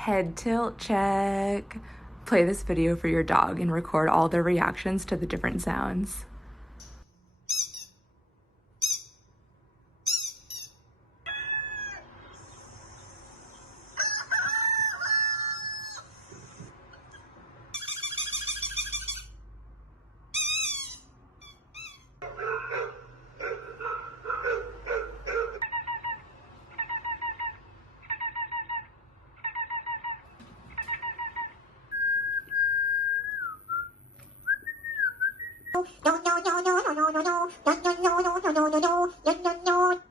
Head tilt check. Play this video for your dog and record all their reactions to the different sounds. No, no, no, no, no, no, no, no, no, no, no, no, no, no, no, no, no, no, no.